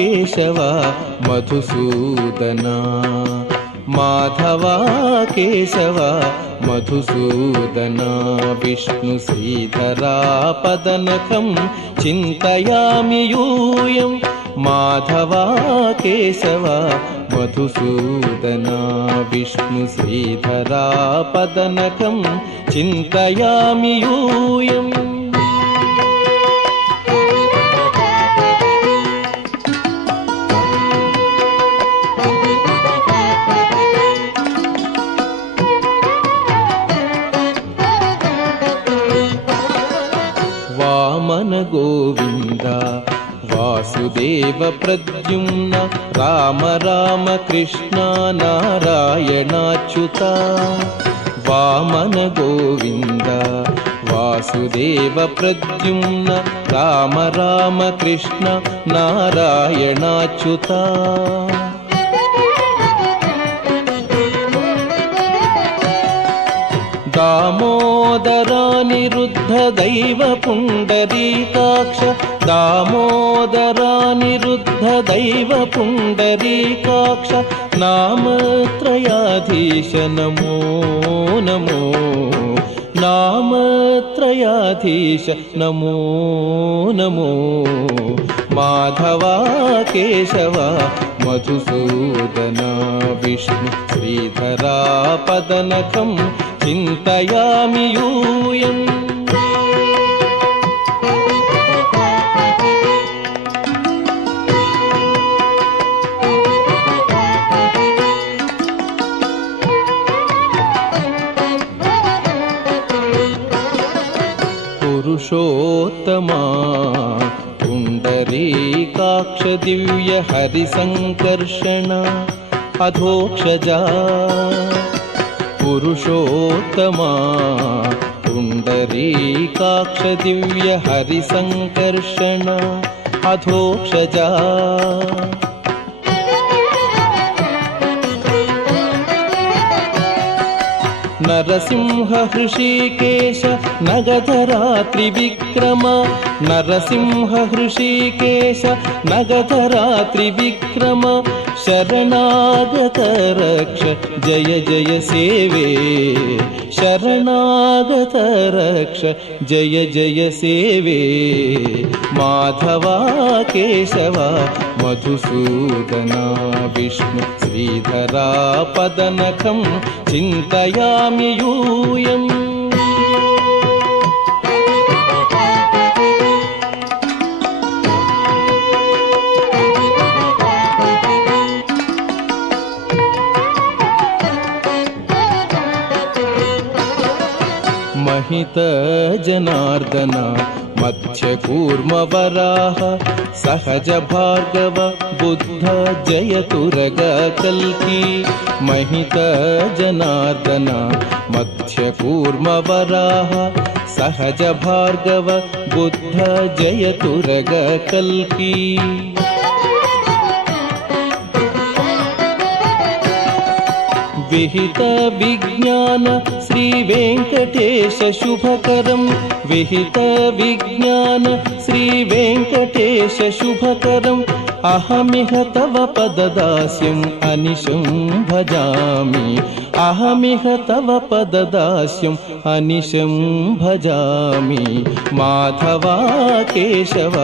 ಕೇಶವ ಮಧುಸೂದನ ಮಾಧವ ಕೇಶವ ಮಧುಸೂದನ ವಿಷ್ಣು ಶ್ರೀಧರಾಪದನಖಂ ಚಿಂತಯಾಮಿ ಯೂಯಂ ಮಾಧವ ಕೇಶವ ಮಧುಸೂದನ ವಿಷ್ಣು ಶ್ರೀಧರಾಪದನಖಂ ಚಿಂತಯಾಮಿ ಯೂಯಂ ವಾಮನ ಗೋವಿಂದ ವಾಸುದೇವ ಪ್ರದ್ಯುಮ್ನ ರಾಮ ರಾಮ ಕೃಷ್ಣ ನಾರಾಯಣಾಚ್ಯುತ ವಾಮನ ಗೋವಿಂದ ವಾಸುದೇವ ಪ್ರದ್ಯುಮ್ನ ರಾಮ ರಾಮ ಕೃಷ್ಣ ನಾರಾಯಣಾಚ್ಯುತ दामोदरानिरुद्ध दैव पुण्डरीकाक्ष दामोदरानिरुद्ध दैव पुण्डरीकाक्ष नामत्रयाधीश नमो नमो नामत्रयाधीश नमो नमो माधवा केशव मधुसूदन विष्णु श्रीधरापदनखं चिंतयामि यूयं पुरुषोत्तमा पुण्डरीकाक्ष दिव्य हरिसंकर्षण अधोक्षजा पुरुषोत्तमा पुण्डरीकाक्ष दिव्य हरिसंकर्षण अधोक्षजा नरसिंह हृषीकेश नगधरात्रिविक्रम नरसिंह हृषीकेश नगधरात्रिविक्रम शरणागत रक्ष जय जय सेवे शरणागत रक्ष जय जय सेवे माधवा केशव मधुसूदना विष्णु श्रीधरापदनखं चिंतयामि यूयम् महित जनार्दन मध्य कूर्म वराह सहज भार्गव बुद्ध जयतुरग कल्की महित जनार्दन मध्य कूर्म वराह सहज भार्गव बुद्ध जयतुरग कल्की विहित विज्ञान श्री वेंकटेश शुभकरं विहित विज्ञान श्री वेंकटेश शुभकरं अहमिह तव पददास्यम् अनिशं भजामि अहमिह तव पददास्यम् अनिशं भजामि माधवा केशव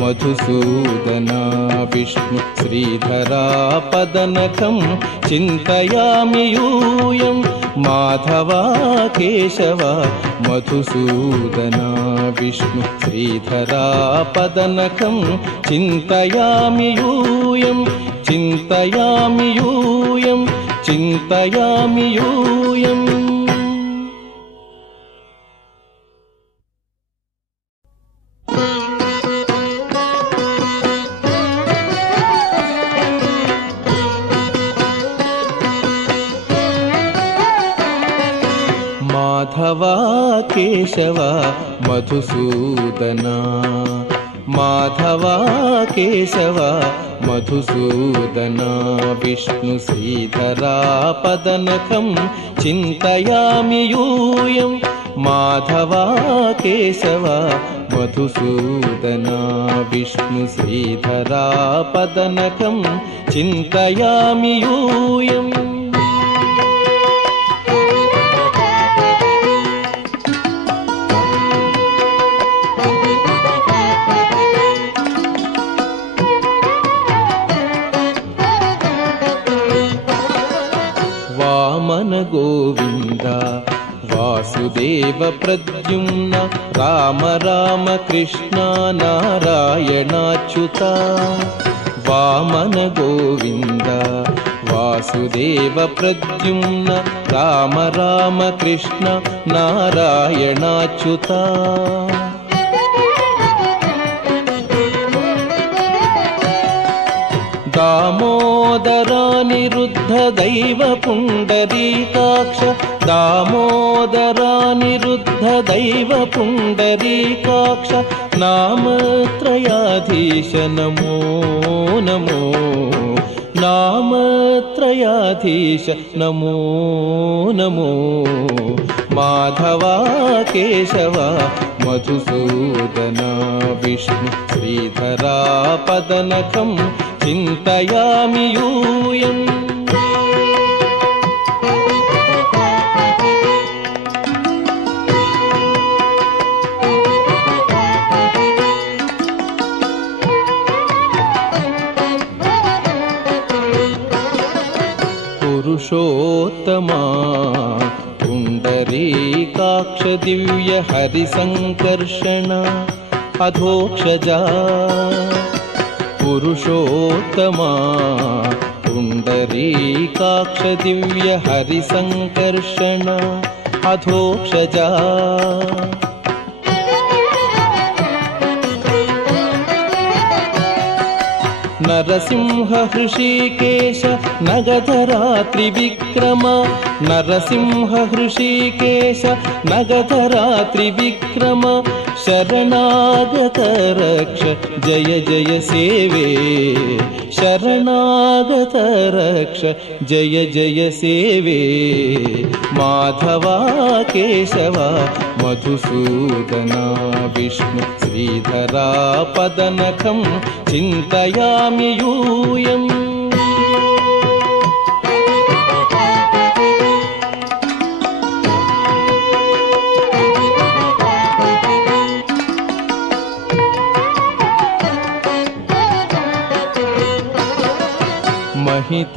मधुसूदना विष्णु श्रीधरापदनखं चिंतयामि यूयं माधवा केशव मधुसूदना विष्णु श्रीधरापदनखं चिंतयामि यूयं चिंतयामि यूयं चिंतयामि यूयम् माधवा केशव मधुसूदना माधवा केशव मधुसूदना विष्णु श्रीधरापदनखं चिंतयामि यूयं माधवा केशव మధుసూదనా విష్ణు శ్రీధరా పదనకం చింతయామి యూయం. వామన గోవింద వాసుదేవ ప్రద్యుమ్న రామ రామ కృష్ణ నారాయణాచ్యుత. వామన గోవింద వాసుదేవ ప్రద్యుమ్న రామ రామ కృష్ణ నారాయణాచ్యుత. దామోదరానిరుద్ధ దైవ పుండరీకాక్ష. దామోదరానిరుద్ధ దైవ పుండరీకాక్ష నామత్రయాధీశ నమో నమో. నామత్రయాధీశ నమో నమో. మాధవా కేశవ మధుసూదనా విష్ణు శ్రీధరా పదనకం చింతయామి యూయం. పురుషోత్తమా పుండరీకాక్ష దివ్య హరిసంకర్షణ అధోక్షజా. పురుషోత్తమా పుండరీకాక్ష దివ్య హరిసంకర్షణ అధోక్షజా. నరసింహ హృషీకేశ నగధరా త్రివిక్రమ. నరసింహ హృషీకేశ నగధరా త్రివిక్రమ శరణాగత రక్ష జయ జయ సేవే. శరణాగత రక్ష జయ జయ సేవే. మాధవా కేశవ మధుసూదనా విష్ణు శ్రీధరా పదనకం చింతయామి యూయం. महित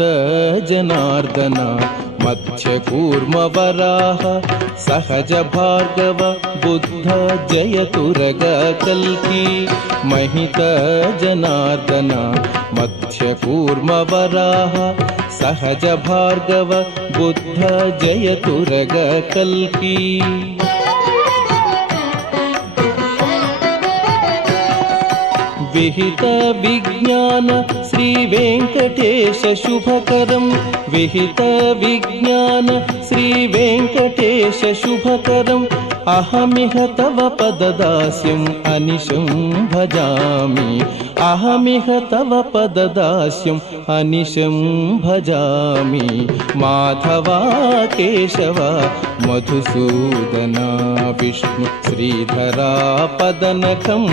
जनार्दन मध्य कूर्म वराह सहज भार्गव बुद्ध जयतुरग कल्की. महित जनार्दन मध्य कूर्म वराह सहज भार्गव बुद्ध जयतुरग कल्की. विहित विज्ञान श्री वेंकटेश शुभकरं. विहित विज्ञान श्री वेंकटेश शुभकरं अहमिह तव पददास्यम् अनिशं भजामि. अहमिह तव पददास्यम् अनिशं भजामि. माधवा केशव मधुसूदना विष्णु श्रीधरा पदनकं